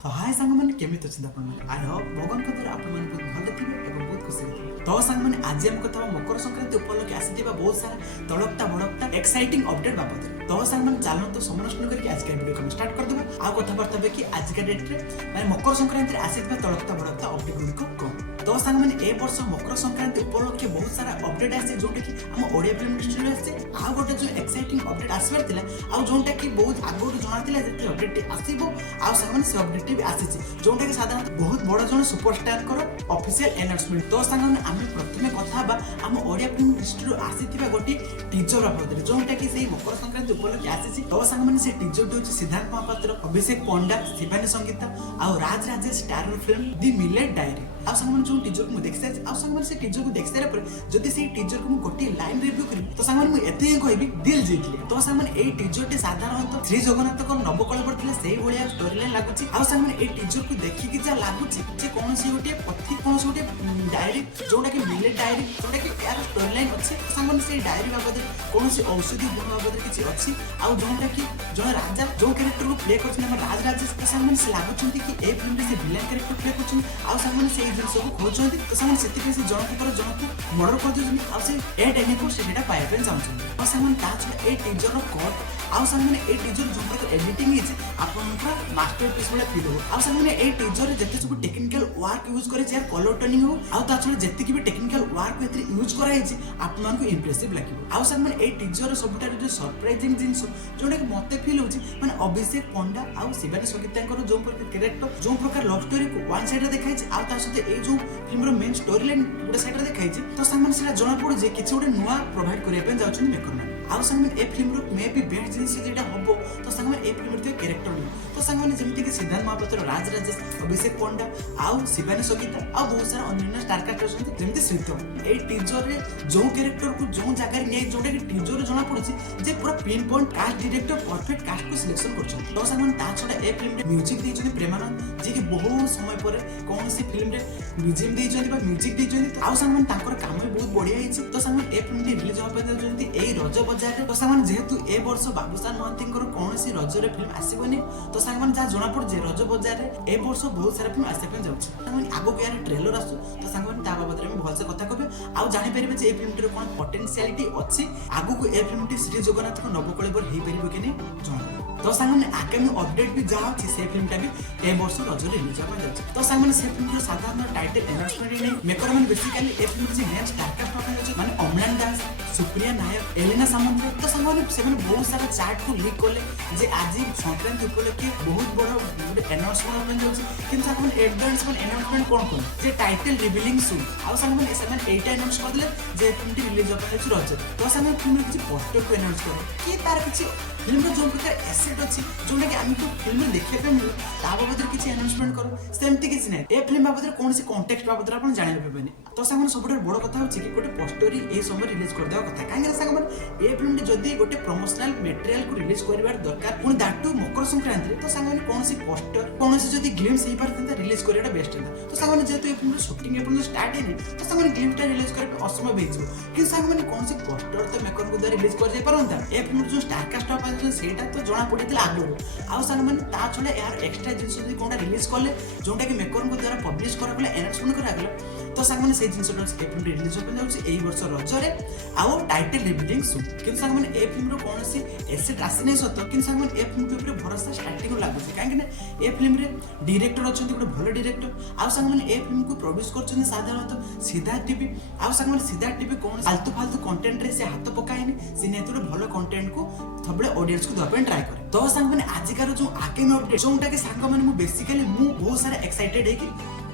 तो हाय सांग मैंने केमित अच्छे आई होप भगवान को द्वारा आपण बहुत भले थे और बहुत खुशी थे। तो सांग मैंने आज आम कथा मकर संक्रांति उपलक्षे आसी बहुत सारा तड़कता बड़कता एक्साइटिंग अपडेट बाबद। तो सांग मैंने चलो तो समय नष्ट करके आज का वीडियो को स्टार्ट कर देबा। आ कथबार्ता कि आज का डेट रे माने मकर संक्रांति आसी तड़कता बड़कता अपडेट गुड़िक कौन। तो सांग मैंने ए वर्ष मकर संक्रांति उपलक्षे बहुत सारा अपडेट आसी जोटा कि हम ओडिया फिल्म इंडस्ट्री आसी आ गोटे जो एक्साइटिंग अपडेट आसबार थिला आ जोटा कि बहुत आगो जणा थिला जे अपडेट आसीबो आ सांग मैंने से अपडेट भी आसी जोटा कि साधारण बहुत बड़ जन सुपरस्टार को ऑफिशियल अनाउंसमेंट। तो सांग आम प्रथमे कथा आम ओडिया फिल्म इंडस्ट्री आसी गोटे टीजर बाबद जोटा कि से मकर संक्रांति उपलक्षे आसी। तो सांग मैंने से टीजर हूँ सिद्धार्थ महापात्र, अभिषेक पंडा, शिवानी संगीता और राज राजेश स्टार फिल्म दी मिलेट डायरी। आ सांग मैंने जो टीजर को देख सारी आ सांग मैंने से टीजर को देख सारा पर जदि से टीजर को गोटे लाइन रिव्यू करी तो सांग मैंने एते ही कहबी दिल जीत लिया। तो सांग मैंने ए टीजर टे साधारणतः श्री जगन्नाथ को नवकलेवर थिले सेही भलिया स्टोरी लाइन लागुची। आ सांग मैंने ए टीजर को देखि कि जा लागुची जे कोनसी गोटे पथि कोनसी गोटे डायरी जोटा कि मिलेट डायरी जोटा कि यार स्टोरी लाइन अछि। सांग मैंने से डायरी बाबद कोनसी औषधि गुण बाबद किछि अछि आ जोटा कि जो राजा जो कैरेक्टर को प्ले करछन हम राज राजेश के सांग मैंने से लागुचंती कि ए फिल्म रे से विलेन कैरेक्टर प्ले करछन आ सांग मैंने से जिंस को खोजंती। तो सांग मैंने सेति से जण पर जण को मर्डर कर दिछन आ से ए टाइम को सेटा पाए पे चाहछन। आ सांग मैंने ताछ ए टीजर रो कट आ सांग मैंने ए टीजर जो पर एडिटिंग हिच आपन का मास्टरपीस वाला फील हो। आ सांग मैंने ए टीजर रे जते सब टेक्निकल वर्क यूज करे यार कलर टर्निंग हो आ ता छले जति कि भी टेक्निकल वर्क एतरे यूज करा हिच आपन को इंप्रेसिव लागिवो। आ सांग मैंने ए टीजर सबटा जो सरप्राइजिंग जिंस जोटा कि मते फील होची माने अभिषेक पंडा आ शिवानी संगीता जो कैरेक्टर जो प्रकार लव स्टोरी को वन साइड रे देखाई छै आ ता सते ए जो फिल्म रो मेन स्टोरी लाइन गोटे साइड रे देखाई छै। तो सांग मैंने सेटा जणा पड़ो जे किछि गोटे नुवा प्रोवाइड करिया पे जाउछन मेकर ना आ सांग मैंने ए फिल्म रो मे बी बेस्ट जिंस जेटा हबो। तो सांग मैंने ए फिल्म रो कैरेक्टर नो तो सांग मैंने जेमति कि सिद्धार्थ महापात्र, राज राजेश, अभिषेक पंडा आ शिवानी संगीता आ बहुत सारा अन्य स्टार कास्ट अछन जेमति श्रीतम ए टीजर रे जो कैरेक्टर को जो जगह नै जोटा कि टीजर रे जणा पड़ो जे पूरा pinpoint cast director perfect cast को सिलेक्शन करछन। तो सांग मैंने ता छोटा ए फिल्म रे म्यूजिक दैछन प्रेमानंद जे कि बहुत समय पर कोन सी फिल्म रे बीजीएम दैछन बा म्यूजिक दैछन। तो आ सांग मैंने ताकर काम भी बहुत बढ़िया हिची। तो सांग मैंने ए फिल्म रे रिलीज होबा जाउछन ए रज बजार रे। तो सांग मैंने जेहेतु ए वर्ष बाबूसान महंतींकर कौन सी रज रे फिल्म आसीबनी तो सांग मैंने जा जणा पड़ जे रज बजार रे ए वर्ष बहुत सारा फिल्म आसे पे जाउछ। सांग मैंने आगो के यार ट्रेलर आसु तो सांग मैंने ता बाबत रे भल से कथा कहबे आ जानि परिबे जे ए फिल्म रे कोन पोटेंशियलिटी अछि आगो को ए फिल्म टी श्री जगन्नाथ को नवकलेवर हेई परिबे कि नै जणा। तो सांग मैंने आगामी अपडेट भी जहाँ अच्छी से फिल्म भी ए वर्ष रज रिलीज होगा जाउछ। तो सांग मैंने से फिल्म रो साधारण टाइटल अनाउंसमेंट नै मेकर मन बेसिकली ए फिल्म जे मेन स्टार कास्ट होगा जाउछ माने अमलान दास, सुप्रिया नायक, एलिना सामंत। तो सांग मैंने से बहुत सारा चार्ट को लीक करले जे आज संक्रांति उपलक्षे बहुत बड़ गोटे अनाउंसमेंट होगा जाउछ। किंतु सांग मैंने अनाउंसमेंट कोन जे टाइटल रिवीलिंग सून आ सांग मैंने से एटा अनाउंस कर दिले जे फिल्म टी रिलीज होगा जाउछ रज। तो सांग मैंने फिल्म किछि पोस्टर को अनाउंस कर कि तार किछि फिल्म जो प्रकार एसेट अछि जोटा कि आमको फिल्म देखिए पे मिले ता बाबद किछि अनाउंसमेंट करो सेमति किछि नै ए फिल्म बाबद कोन से कॉन्टेक्स्ट बाबद आपण जानि पेबेनी। तो सांग मैंने सबटा बड़ कथा होछि कि गोटे पोस्टर ए समय रिलीज कर देवा कथा काहे सांग मैंने ए फिल्म जदी गोटे प्रमोशनल मटेरियल को रिलीज करबार दरकार पुनी दाटू मकर संक्रांति तो सांग मैंने कोन से पोस्टर कोन से जदी ग्लिम्स हे परथि रिलीज करियाटा बेस्ट है। तो सांग मैंने जेतु ए फिल्म शूटिंग ए स्टार्ट हेनी तो सांग मैंने ग्लिम्स रिलीज करबे असमय बेजो कि सांग मैंने कोन से पोस्टर तो मेकर को द्वारा रिलीज कर दे परंता ए फिल्म जो स्टार कास्ट ऑफ सेटा तो जणा पड़ितला आगो आ सांग मैंने ता छले यार एक्स्ट्रा जिंस जदी कोनटा रिलीज करले जोटा कि मेकर को द्वारा पब्लिश करा गले अनाउंसमेंट करा गले। तो सांग मैंने से जिंस ए फिल्म रिलीज होबे जाउछ एई वर्ष रज रे आउ टाइटल रिवीलिंग सून। कि सांग मैंने ए फिल्म रो कोन से एसेट आसी नै सतो कि सांग मैंने ए फिल्म के ऊपर भरोसा स्टार्टिंग लागु छै काहे कि ए फिल्म रे डायरेक्टर अछंती गोटे भलो डायरेक्टर आ सांग मैंने ए फिल्म को प्रोड्यूस करछन साधारणतः सिद्धार्थ टीवी आ सांग मैंने सिद्धार्थ टीवी कोन फालतू कंटेंट रे से हाथ पकाइनी से नेतुरे भलो कंटेंट को सबले ऑडियंस को दबे ट्राई करे। तो सांग मैंने आजिकार जो आगे अपडेट जोटा कि सांग मैंने बेसिकली बहुत सारा एक्साइटेड है कि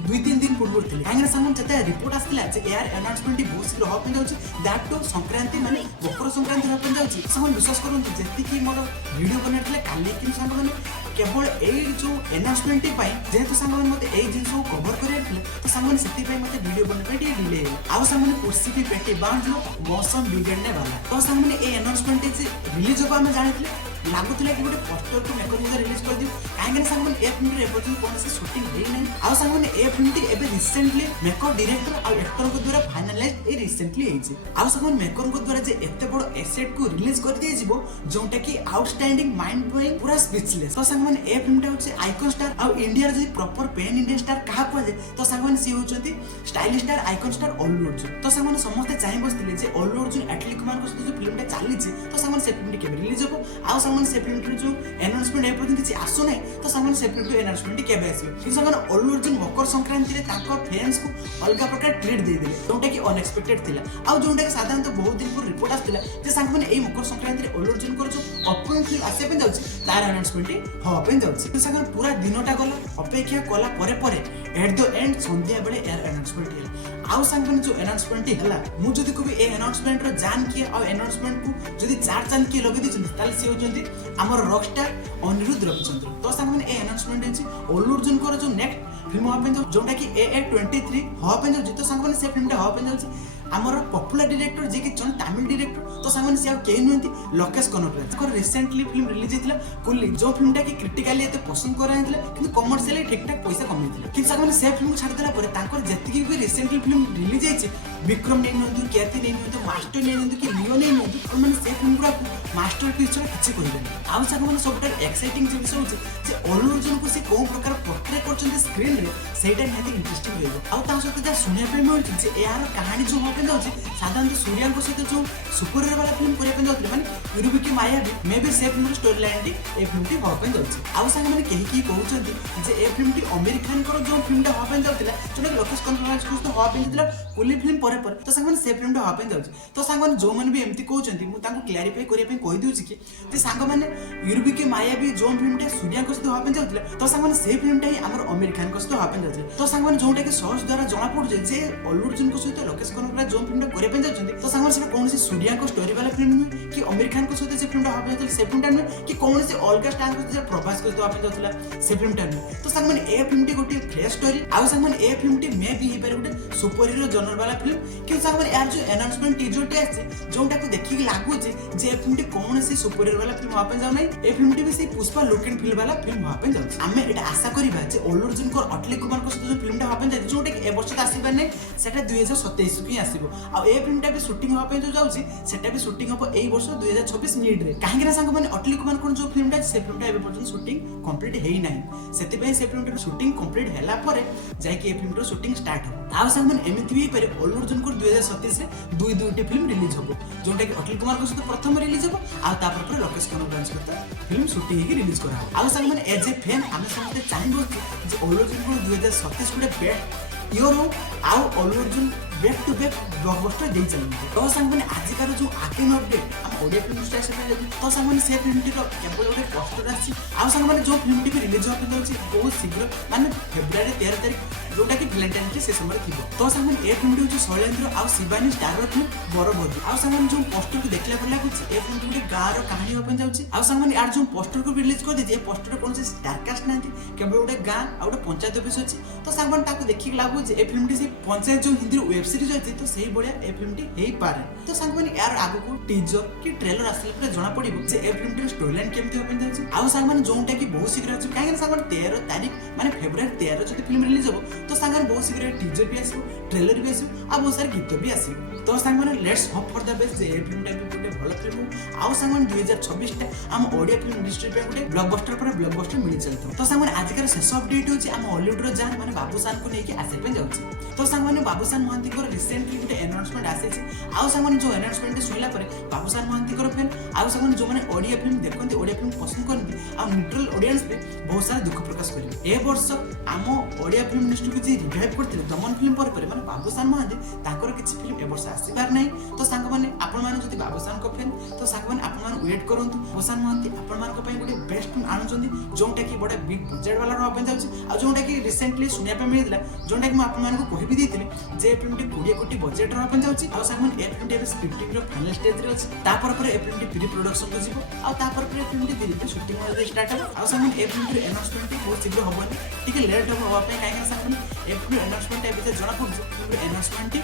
2-3 दिन पूर्व थे कहीं सांग जते रिपोर्ट आसला जे एआर अनाउंसमेंट बहुत शीघ्र होपन जाउछ दैट तो संक्रांति माने मकर संक्रांति होपन जाउछ। सांग विश्वास करंतु जेति कि मोर वीडियो बनाइतले काली कि सांग माने केवल ए जो अनाउंसमेंट पाई जेहेतु सांग माने मते ए जिंस को कवर करिया तो सांग माने सेति पाई मते वीडियो बनाबे टी डिले आ सांग माने कुर्सी भी पेटी बांधलो मौसम बिगड़ने वाला। तो सांग माने ए अनाउंसमेंट जे रिलीज होबा हम जानितले ଲାଗୁଥିଲା କି ଗୋଟେ ପୋଷ୍ଟରକୁ ମେକର ମଧ୍ୟ ରିଲିଜ କରିଦିଅ, କାହିଁକି ନା ସାଙ୍ଗମାନେ ଏ ଫିଲ୍ମରେ ଏପର୍ଯ୍ୟନ୍ତ କୌଣସି ସୁଟିଂ ହେଇନାହିଁ। ଆଉ ସାଙ୍ଗମାନେ ଏ ଫିଲ୍ମଟି ଏବେ ରିସେଣ୍ଟଲି ମେକର ଡିରେକ୍ଟର ଆଉ ଆକ୍ଟରଙ୍କ ଦ୍ୱାରା ଫାଇନାଲାଇଜ ରିସେଣ୍ଟଲି ହେଇଛି। ଆଉ ସାଙ୍ଗମାନେ ମେକରଙ୍କ ଦ୍ୱାରା ଯେ ଏତେ ବଡ ଏସେଟ୍ କୁ ରିଲିଜ କରିଦିଆଯିବ ଯୋଉଟା କି ଆଉଟଷ୍ଟାଣ୍ଡିଂ ମାଇଣ୍ଡ ବ୍ଲୋଇଂ ପୁରା ସ୍ପିଚଲେସ୍। ତ ସାଙ୍ଗମାନେ ଏ ଫିଲ୍ମଟା ହଉଛି ଆଇକନ ଷ୍ଟାର ଆଉ ଇଣ୍ଡିଆର ଯଦି ପ୍ରପର ପେନ୍ ଇଣ୍ଡିଆ ଷ୍ଟାର କାହା କୁହାଯାଏ ତ ସାଙ୍ଗମାନେ ସିଏ ହଉଛନ୍ତି stylish star icon star Allu Arjun. ତ ସାଙ୍ଗମାନେ ସମସ୍ତେ ଚାହିଁ ବସିଥିଲେ ଯେ ଅଲ୍ଲୁ ଅର୍ଜୁନ ଆଟଲି କୁମାରଙ୍କ ସହିତ ଯୋଉ ଫିଲ୍ମଟା ଚାଲିଛି ତ ସାଙ୍ଗମାନେ ସେ ଫିଲ୍ମଟି କେବେ ରିଲିଜ ହବ, ଆଉ ସାଙ୍ଗମାନେ ସେ ଫିଲ୍ମଟିର ଯୋଉ ଆନାଉନ୍ସମେଣ୍ଟ ଏପର୍ଯ୍ୟନ୍ତ କିଛି ଆସୁନାହିଁ ତ ସାଙ୍ଗମାନେ ସେ ଫିଲ୍ମଟି ଆନାଉନ୍ସମେଣ୍ଟ କେବେ ଆସିବ। କିନ୍ତୁ ସାଙ୍ଗମାନେ ଅଲ୍ଲୁ ଅର୍ଜୁନ ମକର ସଂକ୍ରାନ୍ତିରେ ତାଙ୍କ ଫ୍ୟାନ୍ସକୁ ଅଲଗା ପ୍ରକାର ଟ୍ରିଟ୍ ଦେଇଦେଲେ ଯୋଉଟା କି ଅନଏକ୍ସପେକ୍ଟେଡ ଥିଲା, ଆଉ ଯୋଉଟା କି ସାଧାରଣତଃ ବହୁତ ଦିନ ପରେ ରିପୋର୍ଟ ଆସିଥିଲା ଯେ ସାଙ୍ଗମାନେ ଏଇ ମକର ସଂକ୍ରାନ୍ତିରେ ଅଲ୍ଲୁ ଅର୍ଜୁନଙ୍କର ଯୋଉ ଅପକମିଂ ଫିଲ୍ମ ଆସିବା ପାଇଁ ଯାଉଛି ତାର ଆନାଉନ୍ସମେଣ୍ଟ ହବା ପାଇଁ ଯାଉଛି। କିନ୍ତୁ ସାଙ୍ଗମାନେ ପୁରା ଦିନଟା ଗଲା ଅପେକ୍ଷା କଲା ପରେ ଏଟ୍ ଦ ଏଣ୍ଡ ସନ୍ଧ୍ୟା ବେଳେ ଏହାର ଆନାଉନ୍ସମେଣ୍ଟ ହେଲା। ଆଉ ସାଙ୍ଗମାନେ ଯୋଉ ଆନାଉନ୍ସମେଣ୍ଟ ହେଲା ମୁଁ ଯଦି କହିବି ଏ ଆନାଉନ୍ସମେଣ୍ଟର ଜାନ୍ କିଏ ଆଉ ଆନାଉନ୍ସମେଣ୍ଟକୁ ଯଦି ଚାର ଚାନ୍ଦ କିଏ ଲଗେଇ ଦେଇଛନ୍ତି ତାହେଲେ ସେ ହଉଛନ୍ତି ଆମର ରକଷ୍ଟାର ଅନିରୁଦ୍ଧ ରବିଚନ୍ଦ୍ର। ତ ସାଙ୍ଗମାନେ ଏ ଆନାଉନ୍ସମେଣ୍ଟ ହେଇଛି ଅଲ୍ଲୁ ଅର୍ଜୁନଙ୍କର ଯୋଉ ନେକ୍ସଟ ଫିଲ୍ମ ହବା ପାଇଁ ଯାଉଛି ଯୋଉଟା କି AA23 ହବା ପାଇଁ ଯାଉଛି। ତ ସାଙ୍ଗମାନେ ସେ ଫିଲ୍ମଟା ହବା ପାଇଁ ଯାଉଛି ଆମର ପପୁଲାର ଡିରେକ୍ଟର ଯିଏ କି ଜଣେ ତାମିଲ ଡିରେକ୍ଟର। ତ ସାଙ୍ଗମାନେ ସେ ଆଉ କେହି ନୁହନ୍ତି ଲୋକେଶ କନଗରାଜ। ତାଙ୍କର ରିସେଣ୍ଟଲି ଫିଲ୍ମ ରିଲିଜ ହେଇଥିଲା କୁଲି, ଯୋଉ ଫିଲ୍ମଟା କି କ୍ରିଟିକାଲି ଏତେ ପସନ୍ଦ କରାଯାଇଥିଲା କିନ୍ତୁ କମର୍ସିଆଲି ଠିକଠାକ ପଇସା କମେଇଥିଲା। କିନ୍ତୁ ସାଙ୍ଗମାନେ ସେ ଫିଲ୍ମକୁ ଛାଡ଼ିଦେଲା ପରେ ତାଙ୍କର ଯେତିକି ବି ରିସେଣ୍ଟଲି ଫିଲ୍ମ ରିଲିଜ ହେଇଛି ବିକ୍ରମ ନେଇ ନିଅନ୍ତୁ, କ୍ୟାଥି ନେଇ ନିଅନ୍ତୁ, ମାଷ୍ଟର ନେଇ ନିଅନ୍ତୁ କି ଲିଓ ନେଇ ନିଅନ୍ତୁ, ମାନେ ସେ ଫିଲ୍ମ ଗୁଡାକୁ ମାଷ୍ଟର ପିସ୍ ଛଡା କିଛି କହିବେନି। ଆଉ ସାଙ୍ଗମାନେ ସବୁଠାରୁ ଏକ୍ସାଇଟିଂ ଜିନିଷ ହଉଛି ଯେ ଅଲ୍ଲୁ ଅର୍ଜୁନକୁ ସେ କୋଉ ପ୍ରକାର ପୋର୍ଟ୍ରେ କରୁଛନ୍ତି ସ୍କ୍ରିନରେ ସେଇଟା ନିହାତି ଇଣ୍ଟରେଷ୍ଟିଂ ରହିବ। ଆଉ ତା ସହିତ ଯାହା ଶୁଣିବା ପାଇଁ ମିଳୁଛି ଯେ ଏହାର କାହାଣୀ ଯୋଉ ହବା ପାଇଁ ଯାଉଛି ସାଧାରଣତଃ ସୂର୍ୟାଙ୍କ ସହିତ ଯୋଉ ସୁପର ହିରୋ ବାଲା ଫିଲ୍ମ କରିବା ପାଇଁ ଯାଉଥିଲେ ମାନେ ୟୁରୁବିକି ମାୟାବୀ ମେ ବି ସେ ଫିଲ୍ମର ଷ୍ଟୋରି ଲାଇନଟି ଏ ଫିଲ୍ମଟି ହବା ପାଇଁ ଯାଉଛି। ଆଉ ସାଙ୍ଗମାନେ କେହି କହୁଛନ୍ତି ଯେ ଏ ଫିଲ୍ମଟି ଅମୀର ଖାନଙ୍କର ଯୋଉ ଫିଲ୍ମଟା ହବା ପାଇଁ ଯାଉଥିଲା ଯୋଉଟା ଲୋକେଶ କନଗରାଜଙ୍କ ସହିତ ହବା ପାଇଁ ଯାଉଥିଲା କୁଲି ଫିଲ୍ମ ପରେ ତ ସାଙ୍ଗମାନେ ସେ ଫିଲ୍ମଟା ହବା ପାଇଁ ଯାଉଛି। ତ ସାଙ୍ଗମାନେ ଯୋଉମାନେ ବି ଏମିତି କହୁଛନ୍ତି ମୁଁ ତାଙ୍କୁ କ୍ଲାରିଫାଇ କରିବା ପାଇଁ କହିଦେଉଛି କି ଯେ ସାଙ୍ଗମାନେ ୟୁରୁବିକି ମାୟାବୀ ଯୋଉ ଫିଲ୍ମଟା ସୂର୍ୟାଙ୍କ ସହିତ ହବା ପାଇଁ ଯାଉଥିଲା ତ ସାଙ୍ଗମାନେ ସେ ଫିଲ୍ମଟା ହିଁ ଆମର ଅମୀର ଖାନଙ୍କ ସହିତ ହବା ପାଇଁ ଯାଉଥିଲା। ତ ସାଙ୍ଗମାନେ ଯୋଉଟା କି ସର୍ଚ୍ଚ ଦ୍ୱାରା ଜଣା ପଡୁଛି ଯେ ଅଲ୍ଲୁ ଅର୍ଜୁନଙ୍କ ସହିତ ଲୋକେଶ କନଗରାଜ ଯୋଉ ଫିଲ୍ମଟା କରିବା ପାଇଁ ଯାଉଛନ୍ତି ତ ସାଙ୍ଗମାନେ ସେଟା କୌଣସି ସୂର୍ୟାଙ୍କ ଷ୍ଟୋରି ବାଲା ଫିଲ୍ମ ନୁହେଁ କି ଅମୀର ଖାନଙ୍କ ସହିତ ସେ ଫିଲ୍ମଟା ହବା ପାଇଁ ଯାଉଥିଲା ସେ ଫିଲ୍ମଟା ନୁହେଁ କି କୌଣସି ଅଲଗା ଷ୍ଟାରଙ୍କ ସହିତ ପ୍ରଭାସଙ୍କ ସହିତ ହବା ପାଇଁ ଯାଉଥିଲା ସେ ଫିଲ୍ମଟା ନୁହେଁ। ତ ସାଙ୍ଗମାନେ ଏ ଫିଲ୍ମଟି ଗୋଟେ ଫ୍ରେଶ ଷ୍ଟୋରି ଆଉ ସାଙ୍ଗମାନେ ଏ ଫିଲ୍ମଟି ମେ ବି ହେଇପାରେ ଗୋଟେ ସୁପର ହିରୋ ଜନର ବାଲା ଫିଲ୍ମ। କିନ୍ତୁ ସାଙ୍ଗମାନେ यार जो अनाउंसमेंट टीजरटे आछे जोंटा को देखि लागुचे जे ए फिल्मटी कोनोसी सुपर हिरो वाला फिल्म हापन जाउ नै ए फिल्मटी भी से पुष्पा लुक एंड फील वाला फिल्म हापन जाउ आमे एटा आशा करिबा जे अल्लू अर्जुन को अटली कुमार को जो फिल्मटा हापन जाउ जोंटा के ए वर्ष आसीबा नै सेटा 2027 की आसीबो आ ए फिल्मटा भी शूटिंग हापन जो जाउची सेटा भी शूटिंग हबो एई वर्ष 2026 मिड रे काहे ना संग माने अटली कुमार को जो फिल्मटा से फिल्मटा एबे पर्यंत शूटिंग कंप्लीट हेई नै सेति पे से फिल्मटा शूटिंग कंप्लीट हैला परे जाय के ए फिल्मटा शूटिंग स्टार्ट हो ताव संग माने एमिति भी पारे अल्लू अर्जुन को 2027 रे दुईटी फिल्म रिलीज हबो जोंटा कि अटली कुमार को सहित प्रथम रिलीज हबो आ तापर पर लोकेश कनगराज सहित फिल्म शूटिंग हेकी रिलीज करा हो आ संग माने एज ए फैन हम समस्त चाहिबो जे अल्लू अर्जुन को 2027 गुडे बेस्ट इयर हो आ Allu Arjun back to back blockbuster दे चलते तो संग माने आजिकार जो आकिन अपडेट हम ओडिया फिल्म स्टेशन पे तो संग माने से फिल्म टिको केवल गोटे पोस्टर आसी आ संग माने जो फिल्म टिको रिलीज होते जाउची बहुत शीघ्र माने फेब्रुआरी 13 तारिख जोटा कि वैलेंटाइन डे से समय थिबो तो संग माने ए फिल्म टिको शैलेंद्र आ शिवानी स्टार फिल्म बरबदी आ संग माने जो पोस्टर को देखला पर लागुची ए फिल्म टिको गार कहानी ओपन जाउची आ संग माने यार जो पोस्टर को रिलीज कर दे पोस्टर कोन से स्टार कास्ट नांती केवल गोटे गा आ गोटे पंचायत ऑफिस अछि तो संग माने ताको देखि लागु जे ए फिल्म टी से पंचायत जो हिंदी वेब सीरीज अछि तो सही बढ़िया ए फिल्म टी हेई पारे तो संग माने यार आगु को टीजर की ट्रेलर आसले पर जणा पड़िबो जे ए फिल्म टी स्टोरी लाइन केमती ओपन जाउची आ संग माने जोंटा कि बहुत शीघ्र अछि काहे संग माने 13 तारिख माने फेब्रुआरी 13 जति फिल्म रिलीज हो तो संग माने बहुत शीघ्र टीजर भी आसीबो ट्रेलर भी आसीबो आ बहुत सारे गीत भी आसीबो तो संग माने let's hope for the best J A film टा भी गोटे भलो फिल्म आ संग माने 2026 टा हम ओडिया फिल्म इंडस्ट्री पे गोटे ब्लॉकबस्टर पर ब्लॉकबस्टर मिल चलतो तो संग माने आजिकर शेष अपडेट होची हम हॉलीवुड रो जान माने बाबूसान को लेके आसे पे जाउची तो संग माने बाबूसान महंती को रिसेंटली गोटे अनाउंसमेंट आसे आ संग माने जो अनाउंसमेंट सुनला पर बाबूसान महंती को फैन आ संग माने जो माने ओडिया फिल्म देखंती ओडिया फिल्म पसंद करंती आ न्यूट्रल ऑडियंस पे बहुत सारा दुख प्रकाश करिवे ए वर्ष हम ओडिया फिल्म इंडस्ट्री को जे रिवाइव करथिले दमन फिल्म पर माने बाबूसान महंती ताकर किछि फिल्म ए वर्ष आसीबार नै तो संग माने आपण माने जति बाबूसान को फैन तो संग माने आपण माने वेट करंतु बाबूसान महंती आपण मान को पय गोटे बेस्ट फिल्म आनुचंदी जोंटा कि बडा बिग बजट वाला रहबे जाउची आ जोंटा कि रिसेंटली सुनिया पे मिलिला जोंटा कि म आपण मान को कहि भी देथिले जे फिल्म टी 20 कोटी बजट रहबे जाउची आ संग माने ए फिल्म टी स्क्रिप्टिंग रो फाइनल स्टेज रे अछि तापर पर ए फिल्म टी प्री प्रोडक्शन को जिवो आ तापर पर ए फिल्म टी धीरे धीरे शूटिंग वाला स्टार्ट हो आ संग माने ए फिल्म टी अनाउंसमेंट टी बहुत शीघ्र होबनी टिके लेट होबा पे काहे संग माने ए फिल्म अनाउंसमेंट ए बिते जणा पडुची अनाउंसमेंट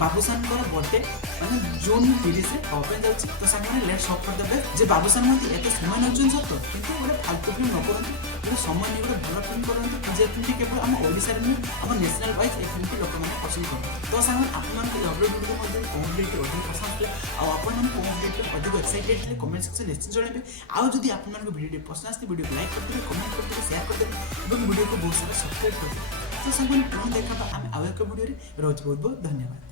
बाबूसान बर्थडे मैंने जून 30 ओपन जाऊँगी तो सामने let's hope for the best जे बाबूसान मत एत समय नौन सत कि गोटे फालतू फिल्म न करूँ गोटे समय नहीं गोटे भल फिल्म करूँ जे फिल्म केवल आम ओडिशा नुहे आम नेशनल वाइज ए फिल्म लोक मैंने पसंद करते तो सामने आपको भिडियो कौन भिडियो अधिक पसंद थे आपको कौन भिडियो अधिक एक्साइटेड थे कमेंट सेक्शन निश्चित जनइबे आउ जदि आपको भिडियो पसंद आते भिडियो लाइक करते कमेंट करते शेयर करते और भिडियो को बहुत सारा सब्सक्राइब करते तो सामने पुनः देखा आम आउ एक भिडियो रोज बहुत बहुत धन्यवाद।